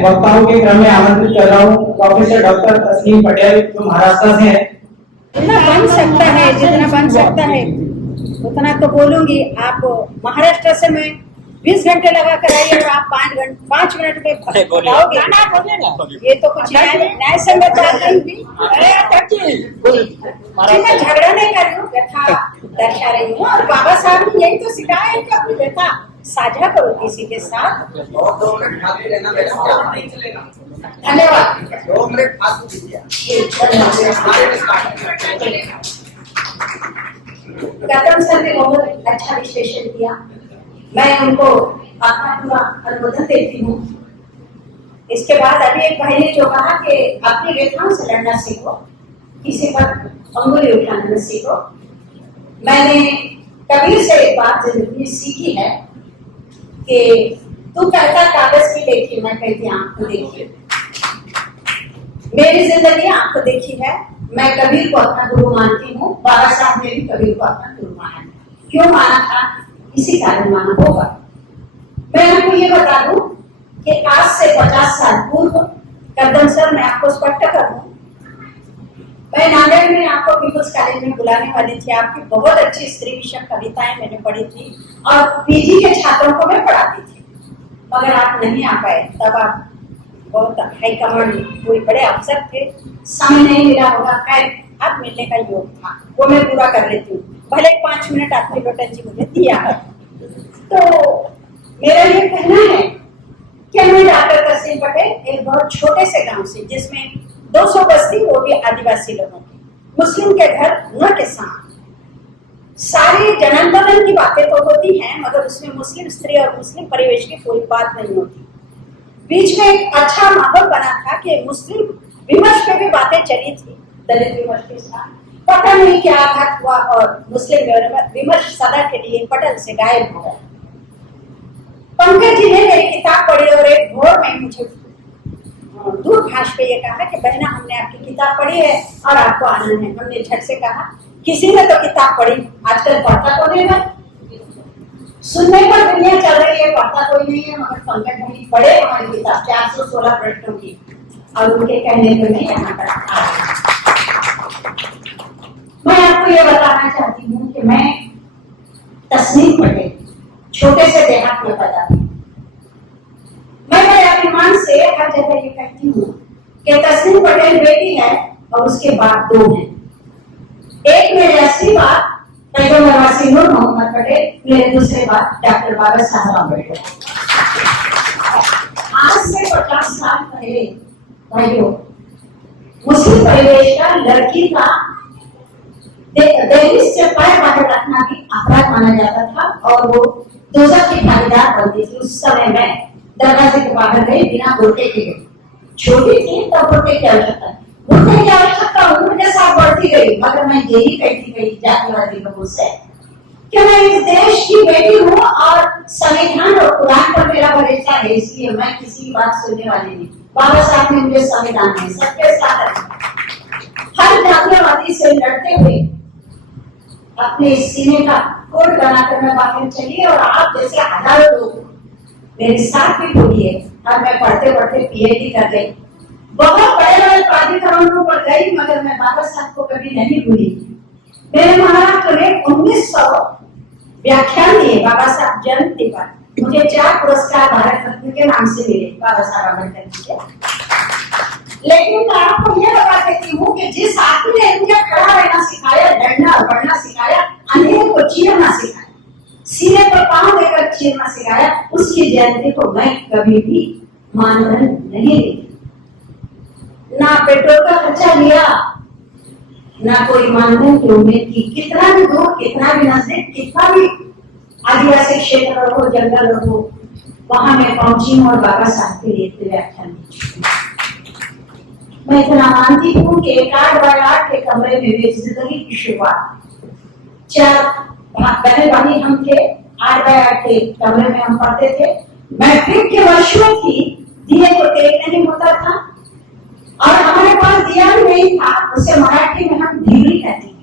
वक्ताओं के क्रम में आमंत्रित कर रहा हूँ प्रोफेसर डॉक्टर तस्लीम पटेल जो महाराष्ट्र से है। जितना बन सकता है, जितना बन सकता है उतना तो बोलूंगी। आप महाराष्ट्र से मैं 20 घंटे लगा कर आई और आप 5 मिनट में बताओगे, ये तो कुछ न्याय संगत बात नहीं। मैं झगड़ा नहीं कर रही हूँ, व्यथा दर्शा रही हूँ। और बाबा साहब ने यही तो सिखाया है कि अपनी व्यथा साझा करो किसी के साथ। धन्यवाद। गौतम सर ने बहुत अच्छा विश्लेषण किया, मैं उनको अपना पूरा अनुमोदन देती हूँ। इसके बाद अभी एक भाई ने जो कहा कि अपनी व्यथाओं से लड़ना सीखो, किसी पर अंगुली उठाना न सीखो। मैंने कबीर से एक बात जिंदगी में सीखी है कि तू कहता कागज की देखी, मैं कहती आंख को देखी। मेरी जिंदगी आंख को देखी है। मैं कबीर को अपना गुरु मानती हूँ। बाबा साहब ने भी कबीर को अपना गुरु माना। क्यों माना था? इसी कारण माना होगा। मैं आपको ये बता दूं कि आज से 50 साल पूर्व, कदम सर मैं आपको स्पष्ट कर दूं, मैं नांदेड़ में आपको पीपल्स कॉलेज में बुलाने वाली थी। आपकी बहुत अच्छी स्त्री विषय कविताएं मैंने पढ़ी थी और पीजी के छात्रों को मैं पढ़ाती थी, मगर आप नहीं आ पाए। तब आप बहुत हाईकमांड कोई बड़े अफसर थे, समय नहीं मिला होगा। खैर आप मिलने का योग था, वो मैं पूरा कर लेती हूँ। भले 5 मिनट आपने लोटन जी मुझे दिया है। तो मेरा ये कहना है कि मैं डॉक्टर तस्लीम पटेल एक बहुत छोटे से गांव से, जिसमें 200 बस्ती, वो भी आदिवासी लोगों की, मुस्लिम के घर न के साथ। सारी जन आंदोलन की बातें तो होती हैं, मगर उसमें मुस्लिम स्त्री और मुस्लिम परिवेश की कोई बात नहीं होती। बीच में एक अच्छा माहौल बना था कि मुस्लिम विमर्श पे भी बातें चली थी, दलित विमर्श के साथ। पता नहीं क्या आघात हुआ और मुस्लिम विमर्श सदा के लिए पटल से गायब हो गया। पंकज जी ने मेरी किताब पढ़ी और एक भोर में मुझे दूरभाष पे ये कहा कि बहना हमने आपकी किताब पढ़ी है और आपको आनंद है। हमने झट से कहा किसी ने तो किताब पढ़ी, आजकल पढ़ता कौन है? सुनने पर दुनिया चल रही है, पढ़ता कोई नहीं है। मगर पंकज भाई पढ़े हमारी किताब 416 पृष्ठों की, और उनके कहने पर नहीं यहाँ पर। मैं आपको ये बताना चाहती हूँ कि मैं तस्लीम पटेल छोटे से देहात में पैदा हुई। मैं बड़े अभिमान से हर जगह ये कहती हूँ कि तस्लीम पटेल बेटी है और उसके बाप 2 हैं। एक मेरे असली बाप पैगम्बर वासी नूर मोहम्मद पटेल, मेरे दूसरे बाप डॉक्टर बाबा साहब अम्बेडकर। आज से 50 साल पहले भाइयों, मुस्लिम परिवेश का लड़की का दहलीज से पैर बाहर रखना भी अपराध माना जाता था और वो दोज़ख की भागीदार बनती थी। उस समय मैं दरवाजे के बाहर गई बिना बुर्के के गई। छोटी थी तब बुर्के की आवश्यकता, बुर्के की आवश्यकता उम्र के साथ बढ़ती गई। मगर मैं यही कहती गई जातिवादी लोगों से कि मैं इस देश की बेटी हूँ और संविधान और कुरान पर मेरा भरोसा है, इसलिए मैं किसी की बात सुनने वाली नहीं। बाबा साहब ने मुझे संविधान में सबके साथ हर जातिवादी से लड़ते हुए अपने सीने का कोड बनाकर मैं बाहर चली और आप जैसे हजारों लोग मेरे साथ भी बोलिए। और मैं पढ़ते पढ़ते पीएचडी कर गई, बहुत बड़े बड़े प्राधिकरणों पर गई, मगर मैं बाबा साहब को कभी नहीं भूली। मेरे महाराष्ट्र में 1900 व्याख्यान दिए बाबा साहब जयंती पर। मुझे 4 पुरस्कार भारत रत्न के नाम से मिले बाबा साहब अम्बेडकर के। लेकिन मैं आपको यह बता देती हूँ कि जिस आदमी ने मुझे खड़ा रहना सिखाया, लड़ना और बढ़ना सिखाया, अंधेरे को चीरना सिखाया, सीने पर पांव देकर चीरना सिखाया, उसकी जयंती को मैं कभी भी मानधन नहीं दी। ना पेट्रोल का खर्चा लिया, ना कोई मानधन की उम्मीद की। कितना भी दूर, कितना भी नजदीक, कितना भी आदिवासी क्षेत्र हो, जंगल हो, वहां मैं पहुंची हूँ और बाबा साहब के लिए व्याख्यान दी। मैं इतना मानती हूँ कि 8 बाय 8 के कमरे में मेरी जिंदगी की शुरुआत, 4 बहन भाई हम थे, 8 बाय 8 के कमरे में हम पढ़ते थे। मैट्रिक के वर्षों की दिए को तेल नहीं होता था और हमारे पास दिया भी नहीं था, उसे मराठी में हम ढीबरी कहते हैं।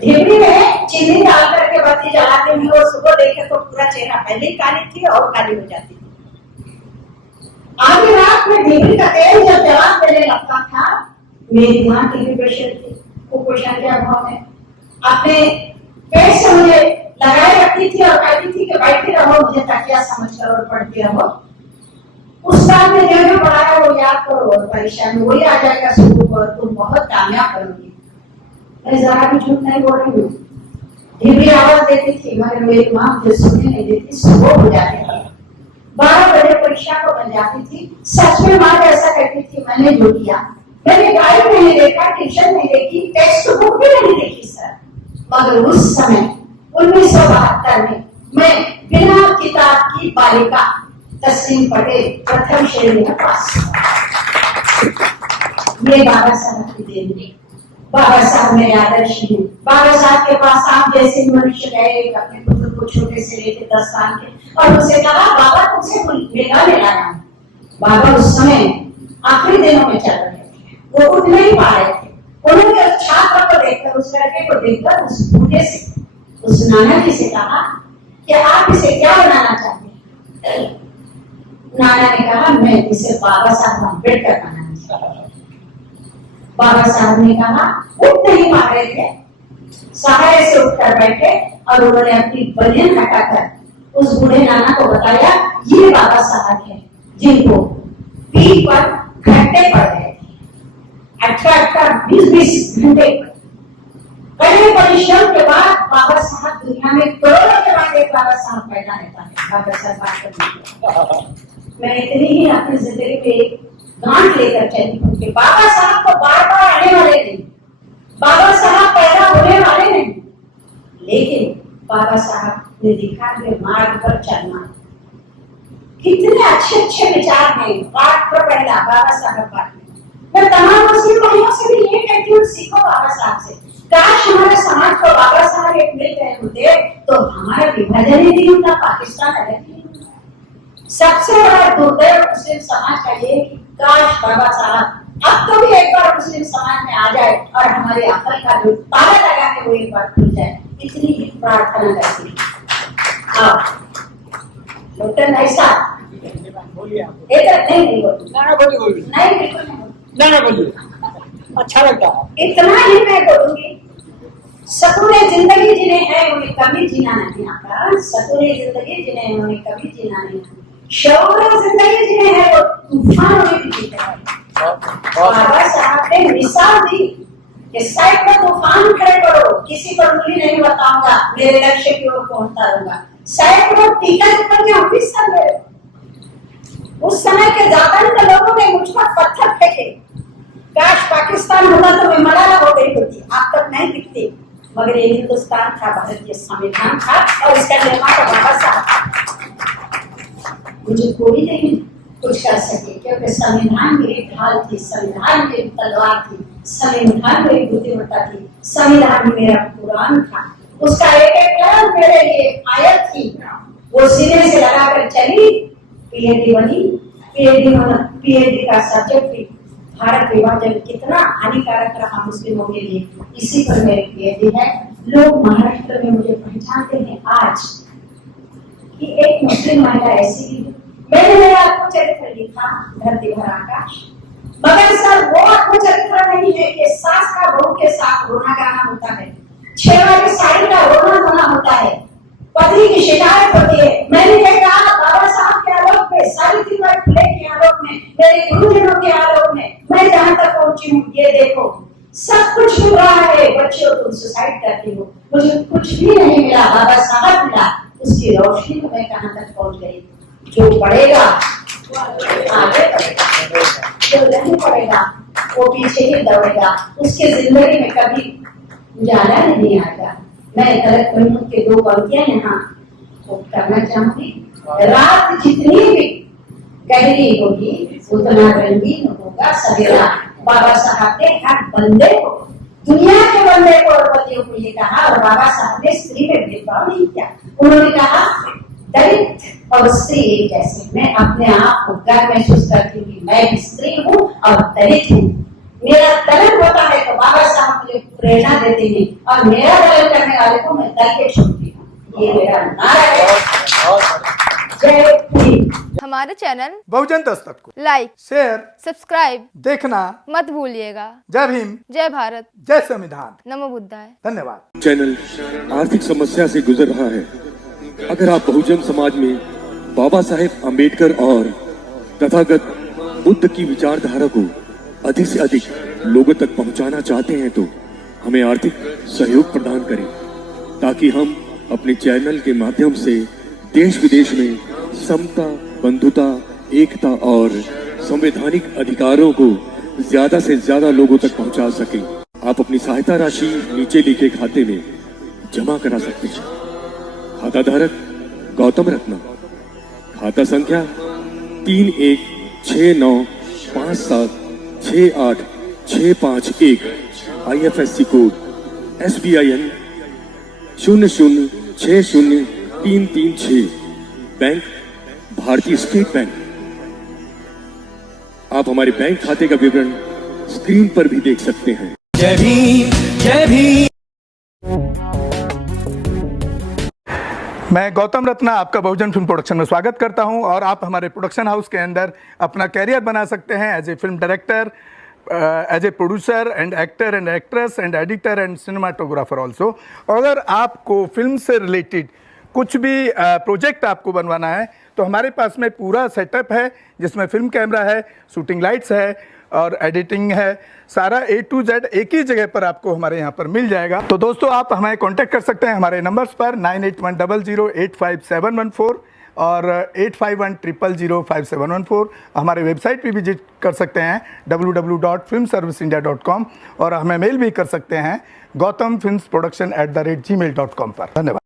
ढीबरी में चीनी डाल करके बत्ती जलाते हैं और सुबह देखे तो पूरा चेहरा पहले ही काली थी और काली हो जाती थी। आधी रात में ढीबरी का तेल जब जवाब देने लगता था, मेरी मां टीबी पेशेंट थी, कुपोषण के अभाव में अपने पेट से मुझे लगाए रखती थी और कहती थी कि बैठी रहो, मुझे तकिया समझकर और पढ़ती रहो। उस साल में जो पढ़ाया वो याद करो और परीक्षा में वही आ जाएगा शुरू पर, तुम बहुत कामयाब करोगी। मैं जरा भी झूठ नहीं बोल रही हूँ। ढीबरी आवाज देती थी मगर मेरी माँ मुझे सुनने नहीं देती, सुबह हो जाती थी, 12 बजे परीक्षा को बन जाती थी। सच में माँ ऐसा कहती थी, मैंने जो किया, मैंने गाइड नहीं देखा, ट्यूशन नहीं देखी, टेक्स्ट बुक भी नहीं देखी सर, मगर उस समय 1972 में मैं बिना किताब की बालिका तस्लीम पटेल प्रथम श्रेणी में पास। ये बाबा साहब की देन है। बाबा साहब मेरे आदर्श हैं। बाबा साहब के पास आप जैसे मनुष्य गए, अपने पुत्र को छोटे से लेके 10 साल के, और उनसे कहा बाबा तुमसे मिलना लाया हूँ। बाबा उस समय आखिरी दिनों में चल रहे थे, वो उठ नहीं पा रहे थे। उन्होंने उस छात्र को देखकर, उस लड़के को देखकर उस बूढ़े से, उस नाना जी से कहा कि आप इसे क्या बनाना चाहते हैं? नाना ने कहा मैं इसे बाबा साहब अम्बेडकर बनाना चाहता हूँ। बाबा साहब ने कहा, उठ नहीं पा रहे थे, सहारे से उठकर बैठे और उन्होंने अपनी बनियान हटाकर उस बूढ़े नाना को बताया, ये बाबा साहब है जिनको पीठ पर घंटे पड़ गए थे, 18-20 घंटे कड़े परिश्रम के बाद बाबा साहब दुनिया में करोड़ों के बाद एक बाबा साहब पैदा रहता है। बाबा साहब बात करते मैं इतनी ही अपनी जिंदगी में गांठ लेकर चली क्योंकि बाबा साहब तो बार बार आने वाले नहीं, बाबा साहब पैदा होने वाले नहीं, लेकिन बाबा साहब ने दिखा के मार्ग पर चलना। कितने अच्छे अच्छे विचार हैं। बात पर पहला बाबा साहब बात, मैं तमाम मुस्लिम भाइयों से भी ये कहती हूँ, सीखो बाबा साहब से। काश हमारे समाज को बाबा साहब एक मिल गए होते तो हमारा विभाजन ही नहीं होता, पाकिस्तान अलग ही नहीं होता। सबसे बड़ा दुर्दैव मुस्लिम समाज का ये कि काश बाबा साहब अब तो भी एक बार मुस्लिम समाज में आ जाए और हमारे अकल का जो ताला लगा है वो एक बार खुल जाए, इतनी ही प्रार्थना करती हूँ। डॉक्टर भाई साहब बोलिए आप। नहीं बोलिए नहीं बिल्कुल नहीं बोलिए, अच्छा लगता है। इतना ही मैं बोलूंगी, सकूने जिंदगी जिन्हें है उन्हें कभी जीना नहीं आता, सकूने जिंदगी जिन्हें है उन्हें कभी जीना नहीं आता, शौक़ जिंदगी जिन्हें है वो तूफान में भी जीते हैं। बाबा साहब ने मिसाल दी कि साइड में तूफान खड़े करो, किसी पर उंगली नहीं बताऊंगा, मेरे लक्ष्य की ओर पहुंचता रहूंगा। साइड में टिकट पर के ऑफिसर ले, उस समय के ज्यादातर लोगों ने मुझ पर पत्थर फेंके। काश पाकिस्तान होता तो मैं मलाला हो गई होती, आप तक नहीं दिखती, मगर ये हिंदुस्तान था, भारतीय संविधान था और इसका निर्माता बाबा साहब। मुझे कोई नहीं कुछ कर सके क्योंकि संविधान मेरी ढाल थी, संविधान मेरी तलवार थी, संविधान मेरी बुद्धिमत्ता थी, संविधान मेरा कुरान था, उसका एक एक कलम मेरे लिए आयत थी, वो सीने से लगाकर चली, पीएचडी बनी। पीएचडी का सब्जेक्ट भी भारत विभाजन कितना हानिकारक रहा मुस्लिमों के लिए, इसी पर मेरी पीएचडी है। लोग महाराष्ट्र में मुझे पहचानते हैं आज कि एक मुस्लिम महिला ऐसी भी। मैंने मेरा आत्मचरित्र लिखा धरती भर आकाश, मगर सर वो आत्मचरित्र नहीं है कि सास का बहू के साथ रोना गाना होता है, 6 वाली साड़ी का रोना धोना होता है, पति की शिकायत होती है। मैंने ये कहा बाबा साहब के आलोक में, सावित्रीबाई फुले के आलोक में, मेरे गुरुजनों के आलोक में मैं जहाँ तक पहुंची हूँ, ये देखो सब कुछ मिल रहा है, बच्चियों तुम सुसाइड करती हो, मुझे कुछ भी नहीं मिला, बाबा साहब मिला, उसकी रोशनी में मैं कहाँ तक पहुंच गई। जो पढ़ेगा वो आगे बढ़ेगा, जो नहीं पढ़ेगा वो पीछे ही दौड़ेगा, उसके जिंदगी में कभी उजाला नहीं आएगा। मैं गलत बहनों के 2 पंक्तियां यहाँ करना चाहूंगी। रात जितनी भी गहरी होगी उतना रंगीन होगा सवेरा। बाबा साहब ने हर बंदे को, दुनिया के बंदे को और बंदियों को ये कहा, और बाबा साहब ने स्त्री में भेदभाव नहीं किया। उन्होंने कहा दलित और स्त्री एक जैसे। मैं अपने आप को गर्व महसूस करती हूँ कि मैं भी स्त्री हूँ और दलित हूँ। मेरा दलन होता है तो बाबा साहब मुझे प्रेरणा देते हैं और मेरा दलन करने वाले को मैं दल के छोड़ती हूँ। ये मेरा नारा है। जय भीम। हमारे चैनल बहुजन दस्तक को लाइक, शेयर, सब्सक्राइब देखना मत भूलिएगा। जय भीम, जय भारत, जय संविधान। नमो बुद्धाय। धन्यवाद। चैनल आर्थिक समस्या से गुजर रहा है। अगर आप बहुजन समाज में बाबा साहेब अम्बेडकर और तथागत बुद्ध की विचारधारा को अधिक से अधिक लोगों तक पहुंचाना चाहते हैं तो हमें आर्थिक सहयोग प्रदान करें, ताकि हम अपने चैनल के माध्यम से देश विदेश में समता, बंधुता, एकता और संवैधानिक अधिकारों को ज्यादा से ज्यादा लोगों तक पहुंचा सकें। आप अपनी सहायता राशि नीचे लिखे खाते में जमा करा सकते हैं। खाता धारक गौतम रत्ना, खाता संख्या 316957686551, IFSC कोड SBIN 0060336, बैंक भारतीय स्टेट बैंक। आप हमारे बैंक खाते का विवरण स्क्रीन पर भी देख सकते हैं। जय भीम, जय भीम। मैं गौतम रत्ना आपका बहुजन फिल्म प्रोडक्शन में स्वागत करता हूं और आप हमारे प्रोडक्शन हाउस के अंदर अपना कैरियर बना सकते हैं as a film director, as a producer and actor and actress and editor and cinematographer also. अगर आपको फिल्म से रिलेटेड कुछ भी प्रोजेक्ट आपको बनवाना है तो हमारे पास में पूरा सेटअप है, जिसमें फिल्म कैमरा है, शूटिंग लाइट्स है और एडिटिंग है। सारा A to Z एक ही जगह पर आपको हमारे यहाँ पर मिल जाएगा। तो दोस्तों, आप हमें कांटेक्ट कर सकते हैं हमारे नंबर्स पर 9810085714 और 8510005714। हमारे वेबसाइट पे विजिट कर सकते हैं www.filmserviceindia.com और हमें मेल भी कर सकते हैं gautamfilmsproduction@gmail.com पर। धन्यवाद।